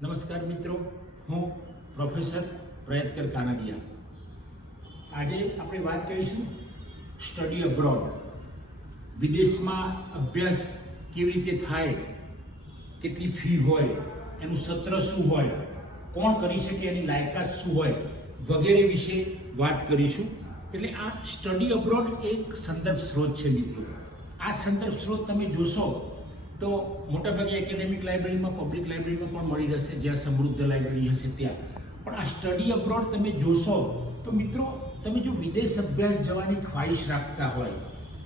નમસ્કાર મિત્રો, હું પ્રોફેસર પ્રયત્કર કાનાડિયા. આજે આપણે વાત કરીશું સ્ટડી અબ્રોડ. વિદેશમાં અભ્યાસ કેવી રીતે થાય, કેટલી ફી હોય, એનું સત્ર શું હોય, કોણ કરી શકે, એની લાયકાત શું હોય વગેરે વિશે વાત કરીશું. એટલે આ સ્ટડી અબ્રોડ એક સંદર્ભ સ્ત્રોત છે મિત્રો. આ સંદર્ભ સ્ત્રોત તમે જોશો તો મોટાભાગે એકેડેમિક લાઇબ્રેરીમાં, પબ્લિક લાઇબ્રેરીમાં પણ મળી રહેશે, જ્યાં સમૃદ્ધ લાઇબ્રેરી હશે ત્યાં. પણ આ સ્ટડી અબ્રોડ તમે જોશો તો મિત્રો, તમે જો વિદેશ અભ્યાસ જવાની ખ્વાહિશ રાખતા હોય,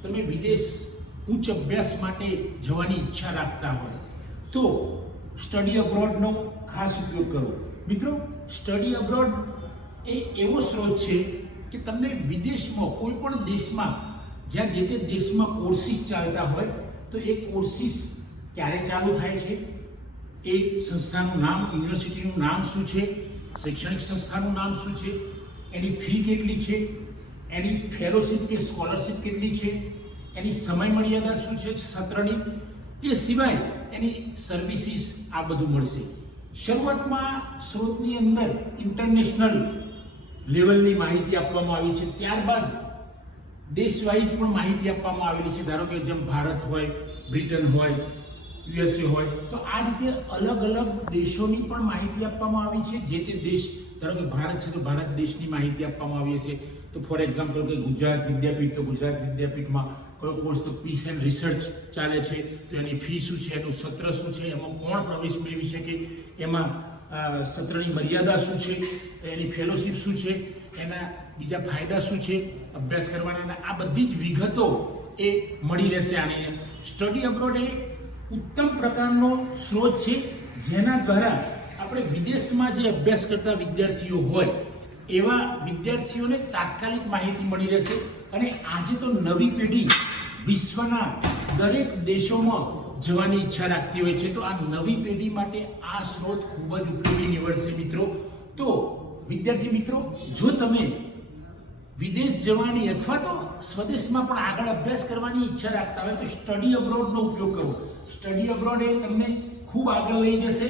તમે વિદેશ ઉચ્ચ અભ્યાસ માટે જવાની ઈચ્છા રાખતા હોય તો સ્ટડી અબ્રોડનો ખાસ ઉપયોગ કરો. મિત્રો, સ્ટડી અબ્રોડ એ એવો સ્ત્રોત છે કે તમને વિદેશમાં, કોઈ પણ દેશમાં જ્યાં જે તે દેશમાં કોર્સિસ ચાલતા હોય તો એ કોર્સિસ ક્યારે ચાલુ થાય છે, એ સંસ્થાનું નામ, યુનિવર્સિટીનું નામ શું છે, શૈક્ષણિક સંસ્થાનું નામ શું છે, એની ફી કેટલી છે, એની ફેલોશિપ કે સ્કોલરશિપ કેટલી છે, એની સમય મર્યાદા શું છે સત્રની, એ સિવાય એની સર્વિસીસ, આ બધું મળશે. શરૂઆતમાં સ્ત્રોતની અંદર ઇન્ટરનેશનલ લેવલની માહિતી આપવામાં આવી છે. ત્યારબાદ દેશવાઇઝ પણ માહિતી આપવામાં આવેલી છે. ધારો કે જેમ ભારત હોય, બ્રિટન હોય, યુએસએ હોય, તો આ રીતે અલગ અલગ દેશોની પણ માહિતી આપવામાં આવી છે. જે તે દેશ, ધારો કે ભારત છે તો ભારત દેશની માહિતી આપવામાં આવી છે. તો ફોર એક્ઝામ્પલ કે ગુજરાત વિદ્યાપીઠ, તો ગુજરાત વિદ્યાપીઠમાં કયો કોર્સ, તો પીસ એન્ડ રિસર્ચ ચાલે છે, તો એની ફી શું છે, એનું સત્ર શું છે, એમાં કોણ પ્રવેશ મેળવી શકે, એમાં સત્રની મર્યાદા શું છે, એની ફેલોશિપ શું છે, એના બીજા ફાયદા શું છે અભ્યાસ કરવાના, આ બધી જ વિગતો એ મળી રહેશે. આને સ્ટડી અબ્રોડ એ ઉત્તમ પ્રકારનો સ્ત્રોત છે, જેના દ્વારા આપણે વિદેશમાં જે અભ્યાસ કરતા વિદ્યાર્થીઓ હોય એવા વિદ્યાર્થીઓને તાત્કાલિક માહિતી મળી રહેશે. અને આજે તો નવી પેઢી વિશ્વના દરેક દેશોમાં જવાની ઈચ્છા રાખતી હોય છે, તો આ નવી પેઢી માટે આ સ્ત્રોત ખૂબ જ ઉપયોગી નીવડશે મિત્રો. તો વિદ્યાર્થી મિત્રો, જો તમે વિદેશ જવાની અથવા તો સ્વદેશમાં પણ આગળ અભ્યાસ કરવાની ઈચ્છા રાખતા હોય તો સ્ટડી અબ્રોડનો ઉપયોગ કરો. સ્ટડી અબ્રોડ એ તમને ખૂબ આગળ લઈ જશે.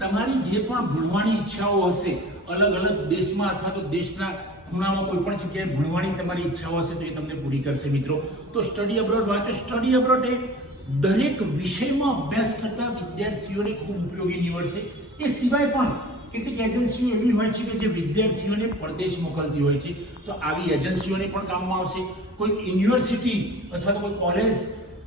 તમારી જે પણ ભણવાની ઈચ્છાઓ હશે, અલગ અલગ દેશમાં અથવા તો દેશના ખૂણામાં કોઈ પણ જગ્યાએ ભણવાની તમારી ઈચ્છાઓ હશે તો એ તમને પૂરી કરશે મિત્રો. તો સ્ટડી અબ્રોડ વાંચો. સ્ટડી અબ્રોડ એ દરેક વિષયમાં અભ્યાસ કરતા વિદ્યાર્થીઓને ખૂબ ઉપયોગી નીવડશે. એ સિવાય પણ કેટલીક એજન્સીઓ એવી હોય છે કે જે વિદ્યાર્થીઓને પરદેશ મોકલતી હોય છે, તો આવી એજન્સીઓને પણ કામમાં આવશે. કોઈ યુનિવર્સિટી અથવા તો કોઈ કોલેજ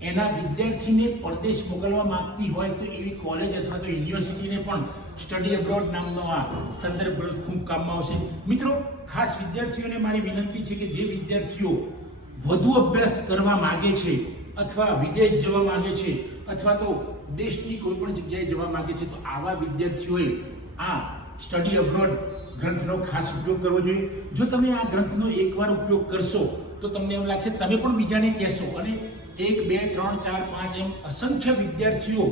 એના વિદ્યાર્થીને પરદેશ મોકલવા માંગતી હોય તો એવી કોલેજ અથવા તો યુનિવર્સિટીને પણ સ્ટડી અબ્રોડ નામનો આ સંદર્ભ ખૂબ કામમાં આવશે. મિત્રો, ખાસ વિદ્યાર્થીઓને મારી વિનંતી છે કે જે વિદ્યાર્થીઓ વધુ અભ્યાસ કરવા માંગે છે અથવા વિદેશ જવા માંગે છે અથવા તો દેશની કોઈ પણ જગ્યાએ જવા માંગે છે, તો આવા વિદ્યાર્થીઓએ આ સ્ટડી અબ્રોડ ગ્રંથનો ખાસ ઉપયોગ કરવો જોઈએ. જો તમે આ ગ્રંથનો એકવાર ઉપયોગ કરશો તો તમને એમ લાગશે, તમે પણ બીજાને કહેશો, અને 1, 2, 3, 4, 5 એમ અસંખ્ય વિદ્યાર્થીઓ,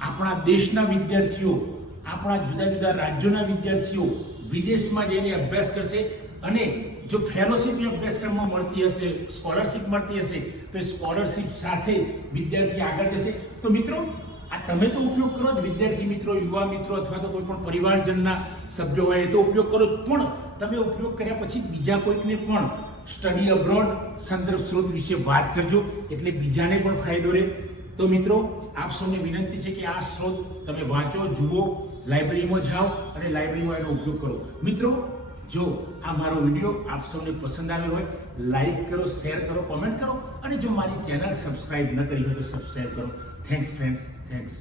આપણા દેશના વિદ્યાર્થીઓ, આપણા જુદા જુદા રાજ્યોના વિદ્યાર્થીઓ વિદેશમાં જઈને અભ્યાસ કરશે. અને જો ફેલોશિપ અભ્યાસક્રમમાં મળતી હશે, સ્કોલરશિપ મળતી હશે, તો એ સ્કોલરશિપ સાથે વિદ્યાર્થી આગળ જશે. તો મિત્રો, આ તમે તો ઉપયોગ કરો જ, વિદ્યાર્થી મિત્રો, યુવા મિત્રો અથવા તો કોઈ પણ પરિવારજનના સભ્યો હોય એ તો ઉપયોગ કરો જ, પણ તમે ઉપયોગ કર્યા પછી બીજા કોઈકને પણ સ્ટડી અબ્રોડ સંદર્ભ સ્ત્રોત વિશે વાત કરજો, એટલે બીજાને પણ ફાયદો રહે. તો મિત્રો, આપ સૌને વિનંતી છે કે આ સ્ત્રોત તમે વાંચો, જુઓ, લાઇબ્રેરીમાં જાઓ અને લાઇબ્રેરીમાં એનો ઉપયોગ કરો. મિત્રો, જો આ મારો વિડીયો આપ સૌને પસંદ આવ્યો હોય, લાઈક કરો, શેર કરો, કોમેન્ટ કરો, અને જો મારી ચેનલ સબસ્ક્રાઇબ ન કરી હોય તો સબસ્ક્રાઇબ કરો. Thanks friends, thanks.